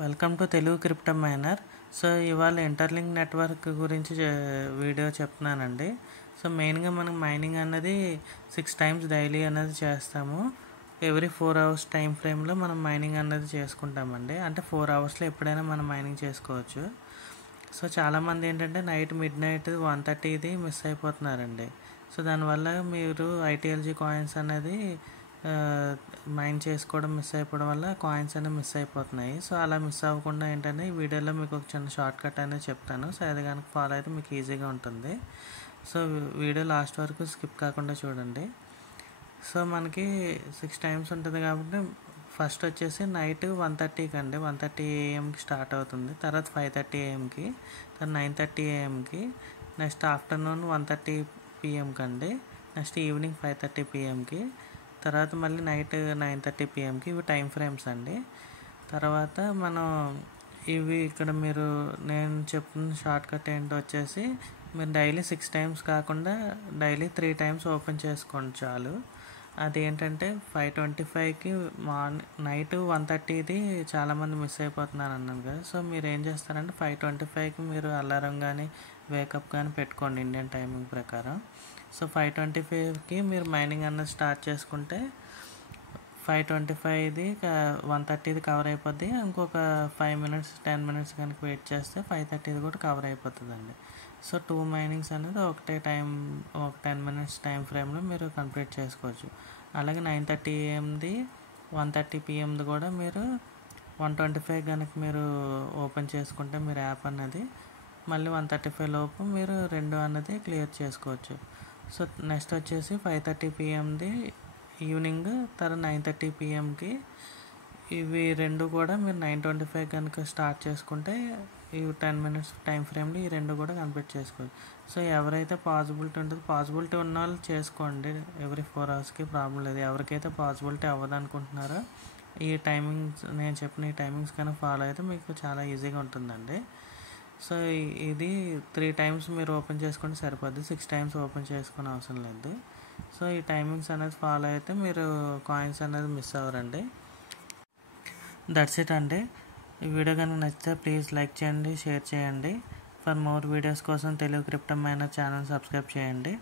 Welcome to Telugu crypto miner. So ఇవాళ interlink network గురించి video చెప్తున్నానండి. సో మెయిన్గా మనం మైనింగ్ అన్నది 6 times డైలీ అనేది చేస్తాము. ఎవ్రీ 4 hours టైం ఫ్రేమ్లో మనం మైనింగ్ అన్నది చేసుకుంటామండి. అంటే 4 hours ఎప్పుడైనా మనం మైనింగ్ చేసుకోవచ్చు. సో చాలామంది ఏంటంటే నైట్ మిడ్-నైట్ 1:30 మిస్ అయిపోతున్నారండి. సో దానివల్ల మీరు ఐటీఎల్జీ కాయిన్స్ అనేది మైన్ చేసుకోవడం మిస్ అయిపోవడం వల్ల కాయిన్స్ అనేవి మిస్ అయిపోతున్నాయి. సో అలా మిస్ అవ్వకుండా ఏంటంటే ఈ వీడియోలో మీకు ఒక చిన్న షార్ట్ కట్ అనేది చెప్తాను. సో అది కనుక ఫాలో అయితే మీకు ఈజీగా ఉంటుంది. సో వీడియో లాస్ట్ వరకు స్కిప్ కాకుండా చూడండి. సో మనకి 6 times ఉంటుంది కాబట్టి ఫస్ట్ వచ్చేసి నైట్ 1:30కి అండి, 1:30 AM స్టార్ట్ అవుతుంది. తర్వాత 5:30 AMకి, తర్వాత 9:30 AMకి, నెక్స్ట్ ఆఫ్టర్నూన్ 1:30 PMకి అండి, నెక్స్ట్ ఈవినింగ్ 5:30 PMకి, తర్వాత మళ్ళీ నైట్ 9:30 PMకి. ఇవి టైం ఫ్రేమ్స్ అండి. తర్వాత మనం ఇవి ఇక్కడ నేను చెప్తున్న షార్ట్ కట్ ఏంటో వచ్చేసి మీరు డైలీ 6 times కాకుండా డైలీ 3 times ఓపెన్ చేసుకోండి చాలు. అదేంటంటే 5:25కి నైట్ 1:30ది చాలామంది మిస్ అయిపోతున్నారు అన్నాను కదా. సో మీరు ఏం చేస్తారంటే 5:25కి మీరు అలారం కానీ వేకప్ కానీ పెట్టుకోండి ఇండియన్ టైమింగ్ ప్రకారం. సో 5:25కి మీరు మైనింగ్ అన్నది స్టార్ట్ చేసుకుంటే 5:25ది 1:30ది కవర్ అయిపోద్ది. ఇంకొక 5 minutes 10 minutes కనుక వెయిట్ చేస్తే 5:30ది కూడా కవర్ అయిపోతుందండి. సో 2 మైనింగ్స్ అనేది ఒకటే టైం, ఒక 10 minutes టైం ఫ్రేమ్లో మీరు కంప్లీట్ చేసుకోవచ్చు. అలాగే 9:30 AMది 1:30 PMది కూడా మీరు 1:25 కనుక మీరు ఓపెన్ చేసుకుంటే మీరు యాప్ అన్నది మళ్ళీ 1:35 లోపు మీరు 2 అన్నది క్లియర్ చేసుకోవచ్చు. సో నెక్స్ట్ వచ్చేసి 5:30 PMది ఈవినింగ్, తర్వాత 9:30 PMకి. ఇవి 2 కూడా మీరు 9:25 కనుక స్టార్ట్ చేసుకుంటే ఇవి 10 minutes టైం ఫ్రేమ్లో ఈ 2 కూడా కంప్లీట్ చేసుకోవచ్చు. సో ఎవరైతే పాసిబిలిటీ ఉన్న వాళ్ళు చేసుకోండి. ఎవ్రీ 4 hours ప్రాబ్లం లేదు. ఎవరికైతే పాసిబిలిటీ అవ్వదు అనుకుంటున్నారో ఈ టైమింగ్స్, నేను చెప్పిన ఈ టైమింగ్స్ కనుక ఫాలో అయితే మీకు చాలా ఈజీగా ఉంటుందండి. సో ఇది 3 times మీరు ఓపెన్ చేసుకుంటే సరిపోద్ది. 6 times ఓపెన్ చేసుకునే అవసరం లేదు. సో ఈ టైమింగ్స్ అనేది ఫాలో అయితే మీరు కాయిన్స్ అనేది మిస్ అవ్వరండి. దట్స్ ఇట్ అండి. ఈ వీడియో కనుక నచ్చితే ప్లీజ్ లైక్ చేయండి, షేర్ చేయండి. ఫర్ మోర్ వీడియోస్ కోసం Telugu crypto miner channel subscribe చేయండి.